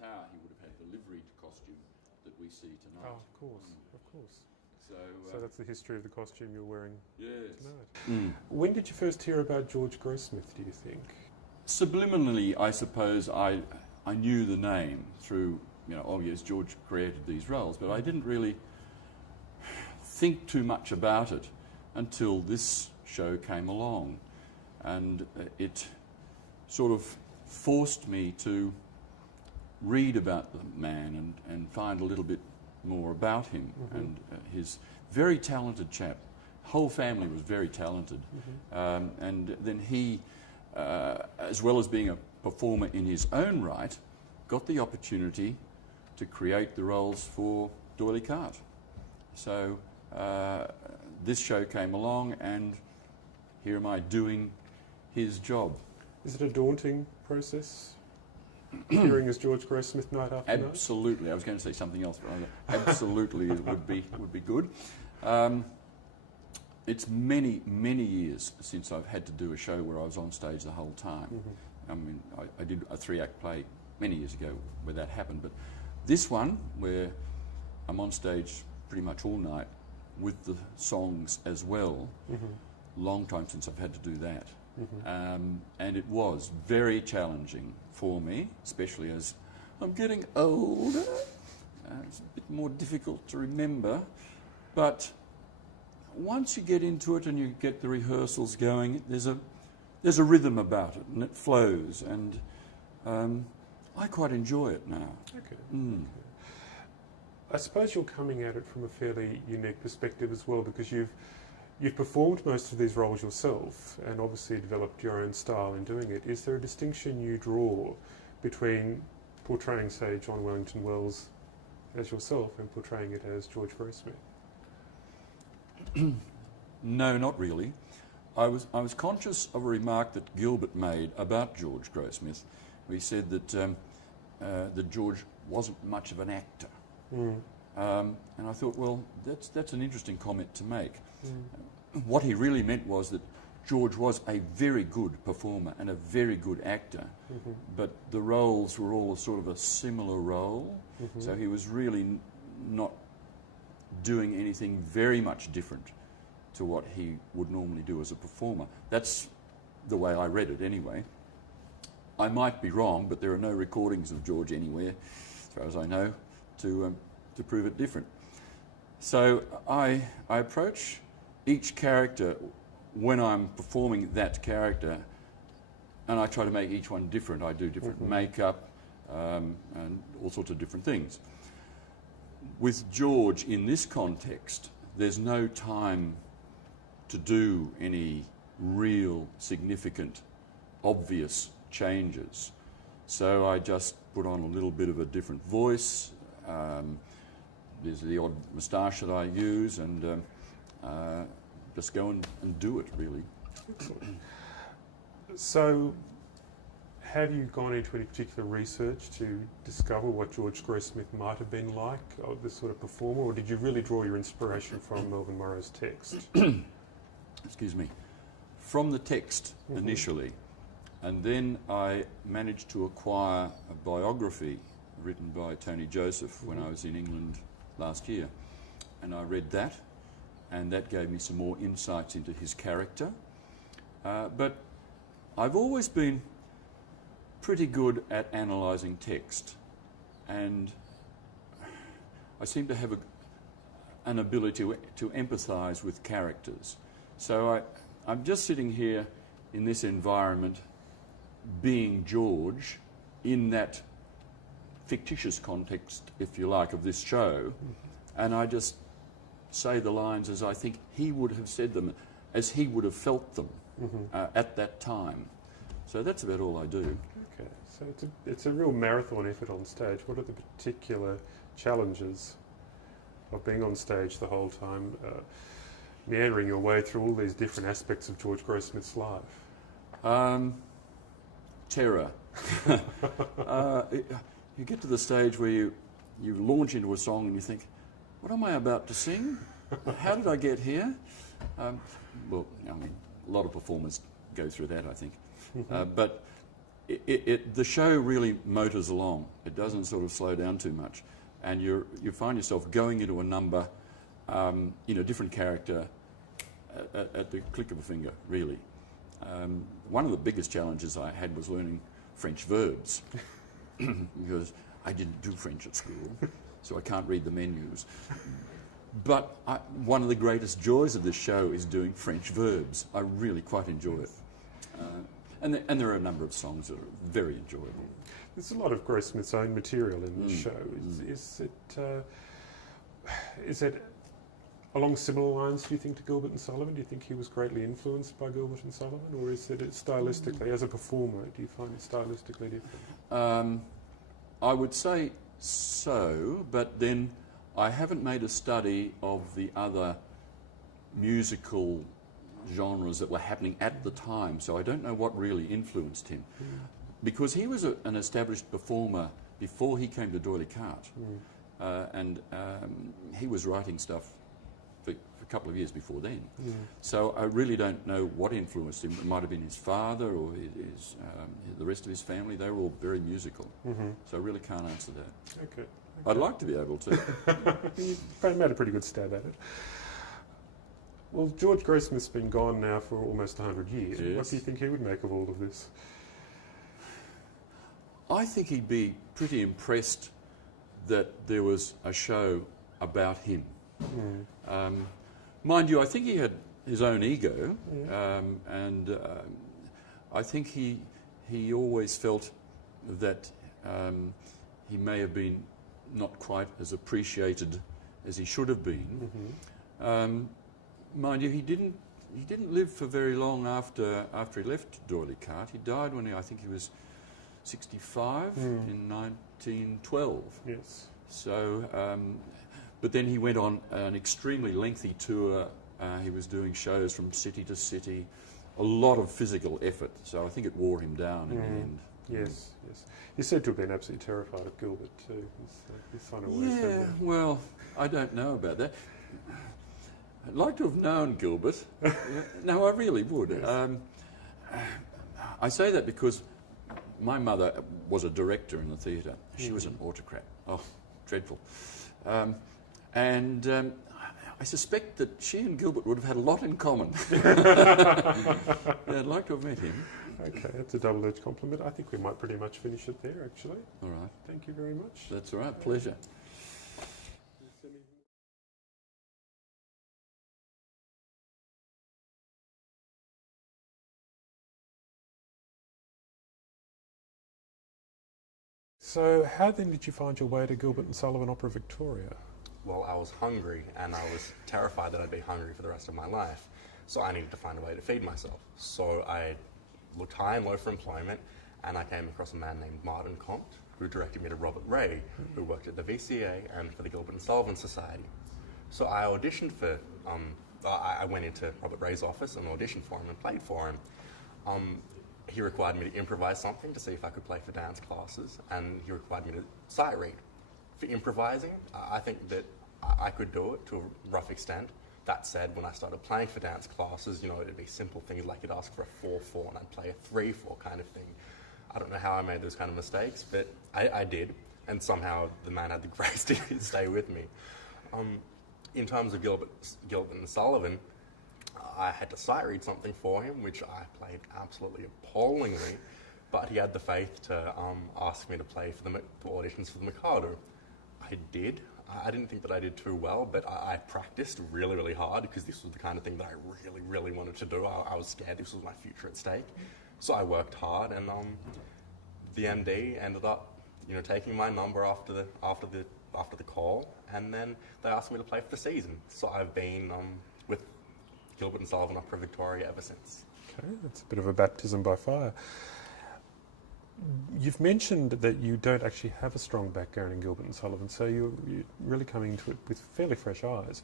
Tower, he would have had the liveried costume that we see tonight. Oh, of course, of course. So that's the history of the costume you're wearing tonight. Mm. When did you first hear about George Grossmith, do you think? Subliminally, I suppose I knew the name through, oh yes, George created these roles, but I didn't really think too much about it until this show came along. And it sort of forced me to read about the man and find a little bit more about him. Mm-hmm. And his very talented chap. Whole family was very talented. Mm-hmm. And then he, as well as being a performer in his own right, got the opportunity to create the roles for D'Oyly Carte. So this show came along, and here am I doing his job. Is it a daunting process, appearing as George Grossmith night after night? Absolutely. I was going to say something else, but absolutely it would be good. It's many, many years since I've had to do a show where I was on stage the whole time. Mm-hmm. I mean, I did a 3-act play many years ago where that happened, but this one, where I'm on stage pretty much all night with the songs as well, long time since I've had to do that. And it was very challenging for me, especially as I'm getting older. It's a bit more difficult to remember, but once you get into it and you get the rehearsals going, there's a rhythm about it, and it flows, and I quite enjoy it now. Okay. Mm. Okay. I suppose you're coming at it from a fairly unique perspective as well, because you've performed most of these roles yourself and obviously developed your own style in doing it. Is there a distinction you draw between portraying, say, John Wellington Wells as yourself and portraying it as George Grossmith? No, not really. I was conscious of a remark that Gilbert made about George Grossmith. He said that George wasn't much of an actor. Mm. And I thought, well, that's an interesting comment to make. What he really meant was that George was a very good performer and a very good actor, but the roles were all sort of a similar role, so he was really not doing anything very much different to what he would normally do as a performer. That's the way I read it anyway. I might be wrong, but there are no recordings of George anywhere, as far as I know, to prove it different. So I approach each character when I'm performing that character, and I try to make each one different. I do different makeup and all sorts of different things. With George, in this context, there's no time to do any real significant, obvious changes. So I just put on a little bit of a different voice. There's the odd moustache that I use, and just go and do it, really. Excellent. So, have you gone into any particular research to discover what George Grossmith might have been like, of this sort of performer, or did you really draw your inspiration from Melvyn Morrow's text? Excuse me. From the text initially, and then I managed to acquire a biography written by Tony Joseph when I was in England last year, and I read that, and that gave me some more insights into his character. But I've always been pretty good at analysing text, and I seem to have an ability to empathise with characters. So I'm just sitting here in this environment being George in that fictitious context, if you like, of this show, and I just say the lines as I think he would have said them, as he would have felt them at that time. So that's about all I do. Okay, so it's a real marathon effort on stage. What are the particular challenges of being on stage the whole time, meandering your way through all these different aspects of George Grossmith's life? Terror. You get to the stage where you launch into a song and you think, what am I about to sing? How did I get here? Well, I mean, a lot of performers go through that, I think. But the show really motors along. It doesn't sort of slow down too much, and you find yourself going into a number, different character at the click of a finger, really. One of the biggest challenges I had was learning French verbs because I didn't do French at school, so I can't read the menus. But one of the greatest joys of this show is doing French verbs. I really quite enjoy it. And there are a number of songs that are very enjoyable. There's a lot of Grossmith's own material in this show. Is it along similar lines, do you think, to Gilbert and Sullivan? Do you think he was greatly influenced by Gilbert and Sullivan? Or is it stylistically, as a performer, do you find it stylistically different? I would say so, but then I haven't made a study of the other musical genres that were happening at the time, so I don't know what really influenced him. Because he was an established performer before he came to D'Oyly Carte, and he was writing stuff for a couple of years before then. So I really don't know what influenced him. It might have been his father or the rest of his family. They were all very musical, so I really can't answer that. Okay. I'd like to be able to. You've made a pretty good stab at it. Well, George Grossmith's been gone now for almost 100 years. Yes. What do you think he would make of all of this? I think he'd be pretty impressed that there was a show about him. Mind you, I think he had his own ego, and I think he always felt that he may have been not quite as appreciated as he should have been. Mind you, he didn't live for very long after he left D'Oyly Carte. He died when I think he was 65 in 1912. Yes. So, but then he went on an extremely lengthy tour. He was doing shows from city to city, a lot of physical effort. So I think it wore him down in the end. Yes, yes. He's said to have been absolutely terrified of Gilbert too. He's kind of worse. Yeah, well, I don't know about that. I'd like to have known Gilbert. No, I really would. Yes. I say that because my mother was a director in the theatre. She was an autocrat. Oh, dreadful. And I suspect that she and Gilbert would have had a lot in common. Yeah, I'd like to have met him. Okay, that's a double-edged compliment. I think we might pretty much finish it there, actually. All right. Thank you very much. That's all right. Pleasure. So how then did you find your way to Gilbert and Sullivan Opera Victoria? Well, I was hungry, and I was terrified that I'd be hungry for the rest of my life. So I needed to find a way to feed myself. So I looked high and low for employment, and I came across a man named Martin Comte, who directed me to Robert Ray, who worked at the VCA and for the Gilbert and Sullivan Society. So I auditioned for, I went into Robert Ray's office and auditioned for him and played for him. He required me to improvise something to see if I could play for dance classes, and he required me to sight read. For improvising, I think that I could do it to a rough extent. That said, when I started playing for dance classes, it'd be simple things like you'd ask for a 4/4 and I'd play a 3/4 kind of thing. I don't know how I made those kind of mistakes, but I did, and somehow the man had the grace to stay with me. In terms of Gilbert and Sullivan, I had to sight read something for him, which I played absolutely appallingly, but he had the faith to ask me to play for the auditions for the Mikado. I did. I didn't think that I did too well, but I practiced really, really hard because this was the kind of thing that I really, really wanted to do. I was scared this was my future at stake. So I worked hard, and the MD ended up, taking my number after the call, and then they asked me to play for the season. So I've been with Gilbert and Sullivan Opera Victoria ever since. Okay, that's a bit of a baptism by fire. You've mentioned that you don't actually have a strong background in Gilbert and Sullivan, so you're really coming into it with fairly fresh eyes.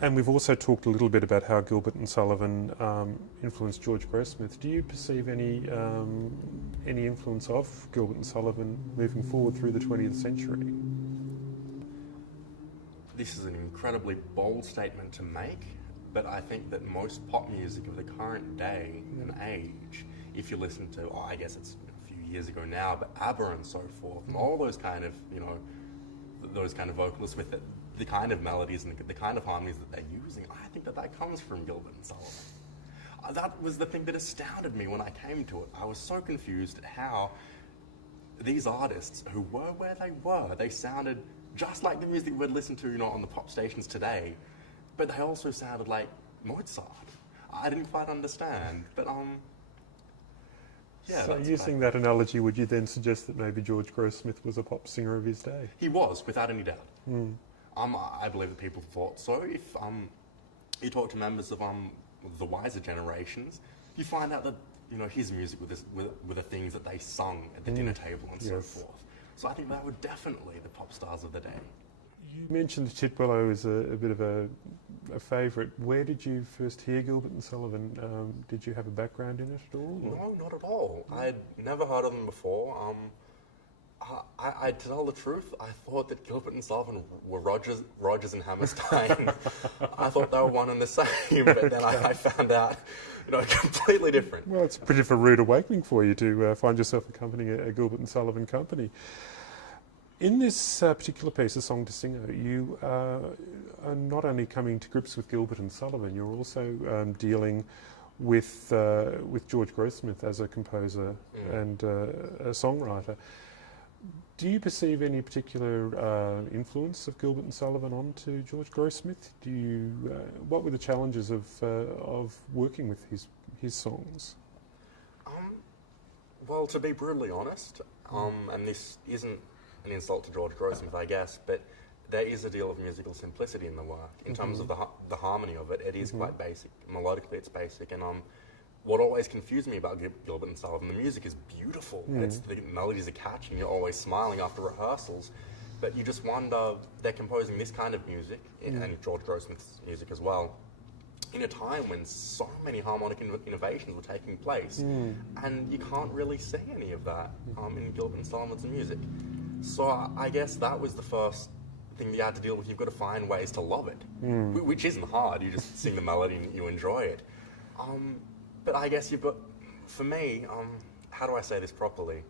And we've also talked a little bit about how Gilbert and Sullivan influenced George Grossmith. Do you perceive any influence of Gilbert and Sullivan moving forward through the 20th century? This is an incredibly bold statement to make, but I think that most pop music of the current day and age if you listen to, I guess it's a few years ago now, but ABBA and so forth, and all those kind of, those kind of vocalists with the kind of melodies and the kind of harmonies that they're using, I think that comes from Gilbert and Sullivan. That was the thing that astounded me when I came to it. I was so confused at how these artists who were where they sounded just like the music we'd listen to, on the pop stations today, but they also sounded like Mozart. I didn't quite understand, but yeah. So using that analogy, would you then suggest that maybe George Grossmith was a pop singer of his day? He was, without any doubt. I believe that people thought so. If you talk to members of the wiser generations, you find out that his music were the things that they sung at the dinner table and so forth. So I think that were definitely the pop stars of the day. You mentioned Titwillow as a bit of a favourite. Where did you first hear Gilbert and Sullivan? Did you have a background in it at all? Or? No, not at all. I'd never heard of them before. I to tell the truth, I thought that Gilbert and Sullivan were Rogers and Hammerstein. I thought they were one and the same, but then I found out, completely different. Well, it's a pretty of a rude awakening for you to find yourself accompanying a Gilbert and Sullivan company. In this particular piece, A Song to Singo, you are not only coming to grips with Gilbert and Sullivan, you're also dealing with George Grossmith as a composer and a songwriter. Do you perceive any particular influence of Gilbert and Sullivan onto George Grossmith? What were the challenges of working with his songs? Well, to be brutally honest, and this isn't an insult to George Grossmith, I guess, but there is a deal of musical simplicity in the work. In terms of the harmony of it, it is quite basic. Melodically, it's basic, and what always confused me about Gilbert and Sullivan, the music is beautiful. The melodies are catchy, and you're always smiling after rehearsals. But you just wonder, they're composing this kind of music, and George Grossmith's music as well, in a time when so many harmonic innovations were taking place. And you can't really see any of that in Gilbert and Sullivan's music. So I guess that was the first thing that you had to deal with. You've got to find ways to love it, which isn't hard. You just sing the melody and you enjoy it. But I guess you've got, for me, how do I say this properly?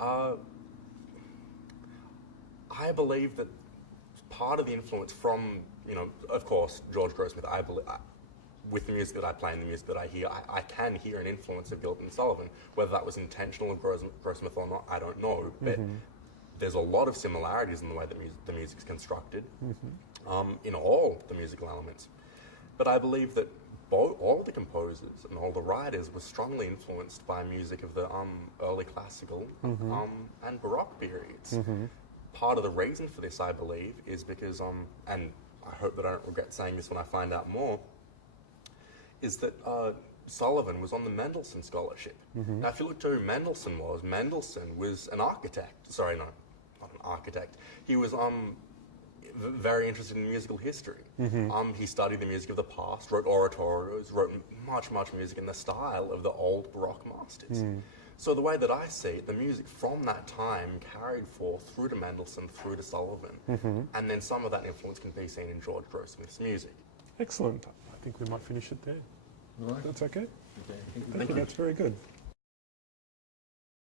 I believe that part of the influence from, of course, George Grossmith, I believe, with the music that I play and the music that I hear, I can hear an influence of Gilbert and Sullivan. Whether that was intentional of Grossmith or not, I don't know. But there's a lot of similarities in the way that the music's constructed, in all the musical elements. But I believe that all the composers and all the writers were strongly influenced by music of the early classical and Baroque periods. Part of the reason for this, I believe, is because, and I hope that I don't regret saying this when I find out more, is that Sullivan was on the Mendelssohn Scholarship. Now, if you look to who Mendelssohn was an architect. Sorry, no, not an architect. He was very interested in musical history. He studied the music of the past, wrote oratorios, wrote much music in the style of the old Baroque masters. So the way that I see it, the music from that time carried forth through to Mendelssohn, through to Sullivan, and then some of that influence can be seen in George Grossmith's music. Excellent. I think we might finish it there. All right. That's okay? Okay. Thank you. That's very good.